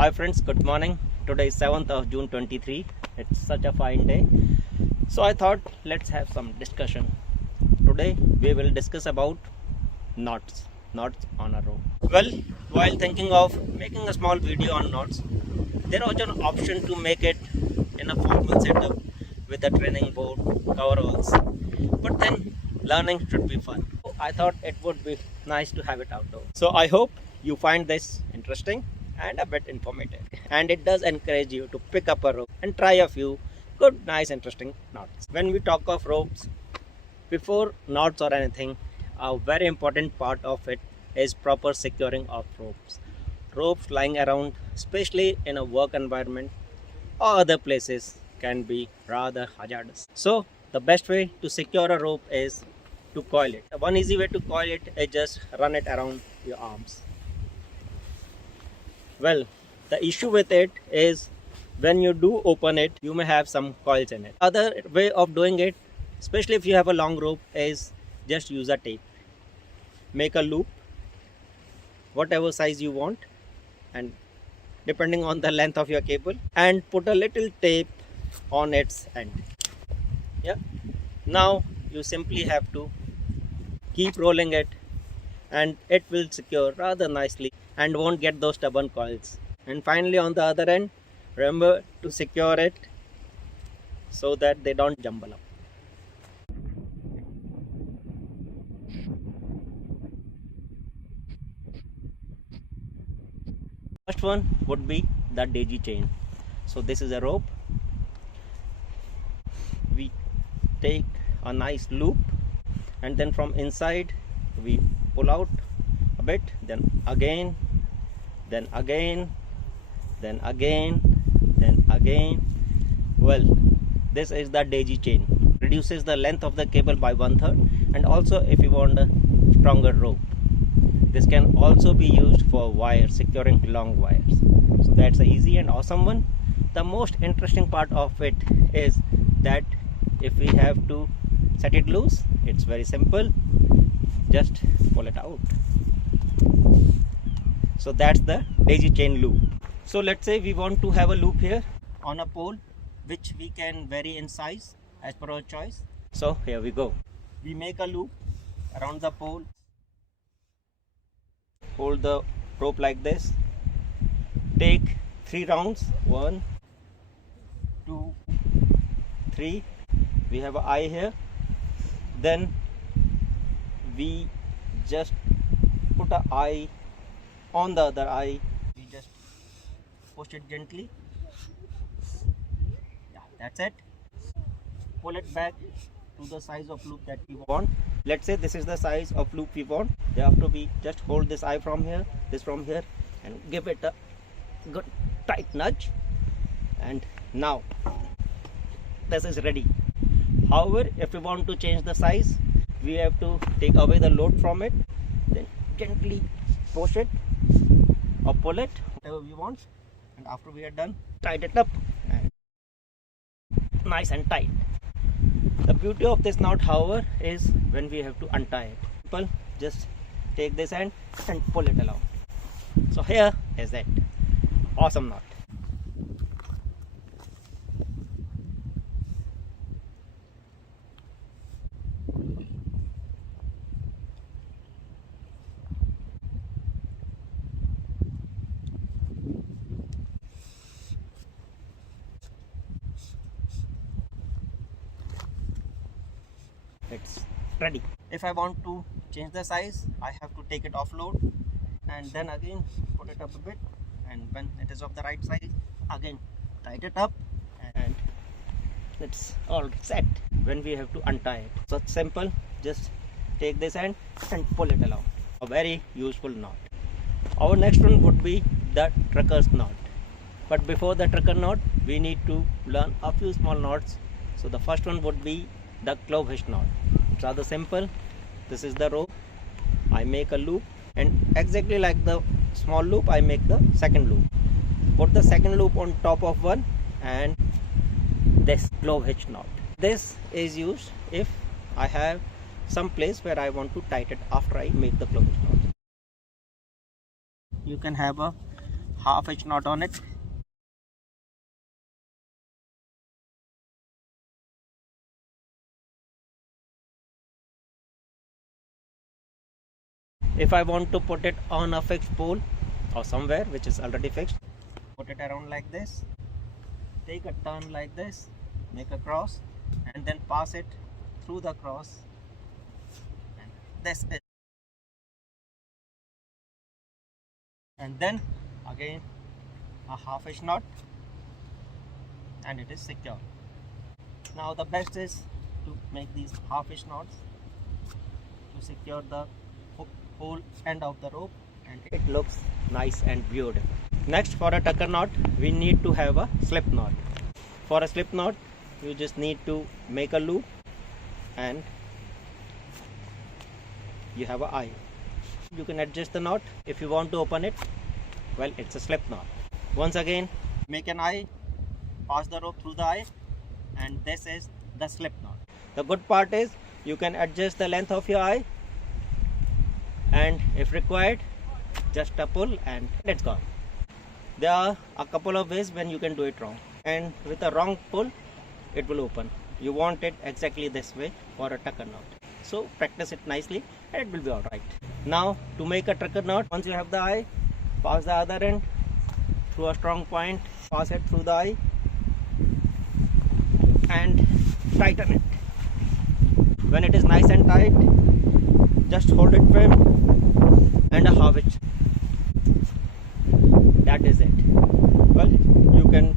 Hi friends, good morning. Today is 7th of June 23. It's such a fine day. So I thought let's have some discussion. Today we will discuss about knots on a rope. Well, while thinking of making a small video on knots, there was an option to make it in a formal setup with a training board, coveralls. But then learning should be fun. So I thought it would be nice to have it outdoors. So I hope you find this interesting and a bit informative. And it does encourage you to pick up a rope and try a few good, nice, interesting knots. When we talk of ropes, before knots or anything, a very important part of it is proper securing of ropes. Ropes lying around, especially in a work environment or other places, can be rather hazardous. So the best way to secure a rope is to coil it. One easy way to coil it is just run it around your arms. Well, the issue with it is when you do open it, you may have some coils in it. Other way of doing it, especially if you have a long rope, is just use a tape. Make a loop, whatever size you want, and depending on the length of your cable, and put a little tape on its end. Yeah. Now you simply have to keep rolling it and it will secure rather nicely and won't get those stubborn coils. And finally, on the other end, remember to secure it so that they don't jumble up. First one would be the daisy chain. So this is a rope. We take a nice loop and then from inside we pull out a bit, then again, then again, then again, then again. Well, this is the daisy chain. Reduces the length of the cable by 1/3, and also if you want a stronger rope, this can also be used for wires, securing long wires. So that's an easy and awesome one. The most interesting part of it is that if we have to set it loose, it's very simple. Just pull it out. So that's the daisy chain loop. So let's say we want to have a loop here on a pole, which we can vary in size as per our choice. So here we go. We make a loop around the pole. Hold the rope like this. Take 3 rounds. 1, 2, 3. We have an eye here. Then we just put an eye on the other eye. We just push it gently. Yeah, that's it. Pull it back to the size of loop that we want. Let's say this is the size of loop we want. Thereafter we just hold this eye from here, this from here, and give it a good tight nudge. And now this is ready. However, if we want to change the size, we have to take away the load from it, then gently push it or pull it, whatever we want, and after we are done, tighten it up and nice and tight. The beauty of this knot, however, is when we have to untie it. Simple, just take this end and pull it along. So here is it. Awesome knot. It's ready. If I want to change the size, I have to take it off load and then again put it up a bit, and when it is of the right size, again tighten it up, and it's all set when we have to untie it. So it's simple, just take this end and pull it along. A very useful knot. Our next one would be the trucker's knot. But before the trucker knot, we need to learn a few small knots. So the first one would be the clove hitch knot. It's rather simple. This is the rope. I make a loop, and exactly like the small loop, I make the second loop. Put the second loop on top of one, and this clove hitch knot. This is used if I have some place where I want to tighten it after I make the clove hitch knot. You can have a half-inch knot on it. If I want to put it on a fixed pole or somewhere which is already fixed, put it around like this, take a turn like this, make a cross, and then pass it through the cross, and this is, and then again a half-inch knot, and it is secure. Now the best is to make these half-inch knots to secure the whole end of the rope, and it looks nice and beautiful. Next, for a tucker knot, we need to have a slip knot. For a slip knot, you just need to make a loop and you have an eye. You can adjust the knot if you want to open it. Well, it's a slip knot. Once again, make an eye, pass the rope through the eye, and this is the slip knot. The good part is you can adjust the length of your eye, and if required, just a pull and it's gone. There are a couple of ways when you can do it wrong, and with a wrong pull it will open. You want it exactly this way for a tucker knot. So practice it nicely and it will be alright. Now to make a tucker knot, once you have the eye, pass the other end through a strong point, pass it through the eye and tighten it. When it is nice and tight, just hold it firm and a half inch. That is it. Well, you can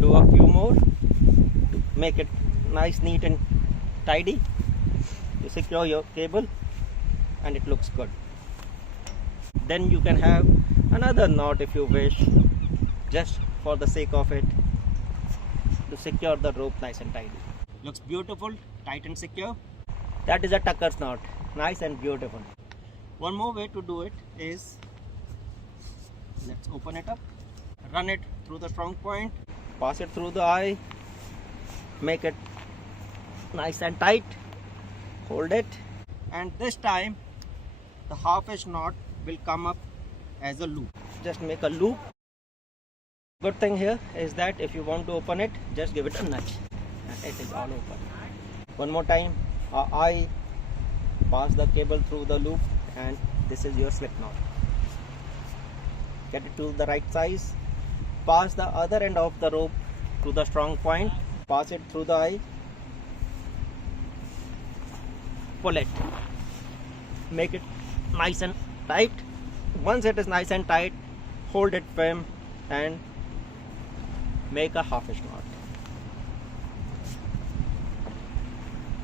do a few more to make it nice, neat and tidy. You secure your cable and it looks good. Then you can have another knot if you wish, just for the sake of it, to secure the rope nice and tidy. Looks beautiful, tight and secure. That is a tucker's knot, nice and beautiful. One more way to do it is, let's open it up, run it through the strong point, pass it through the eye, make it nice and tight, hold it, and this time the half-inch knot will come up as a loop. Just make a loop. Good thing here is that if you want to open it, just give it a nudge and it is all open. One more time, eye, pass the cable through the loop, and this is your slip knot. Get it to the right size, pass the other end of the rope to the strong point, pass it through the eye, pull it, make it nice and tight. Once it is nice and tight, hold it firm and make a half-inch knot.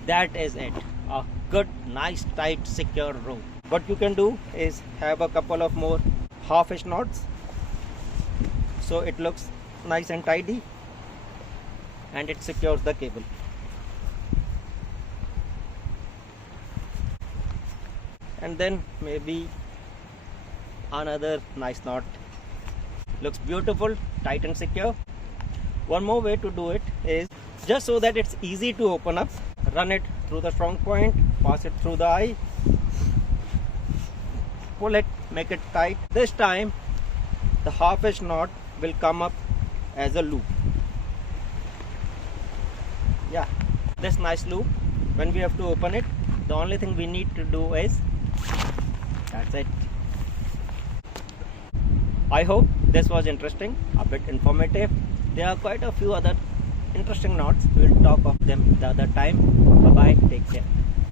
That is it, a good, nice, tight, secure rope. What you can do is have a couple of more half-inch knots so it looks nice and tidy and it secures the cable. And then maybe another nice knot. Looks beautiful, tight and secure. One more way to do it is, just so that it's easy to open up, run it through the strong point, pass it through the eye, pull it, make it tight. This time the half-inch knot will come up as a loop. Yeah, this nice loop. When we have to open it, the only thing we need to do is, that's it. I hope this was interesting, a bit informative. There are quite a few other interesting knots. We'll talk of them the other time. Bye bye, take care.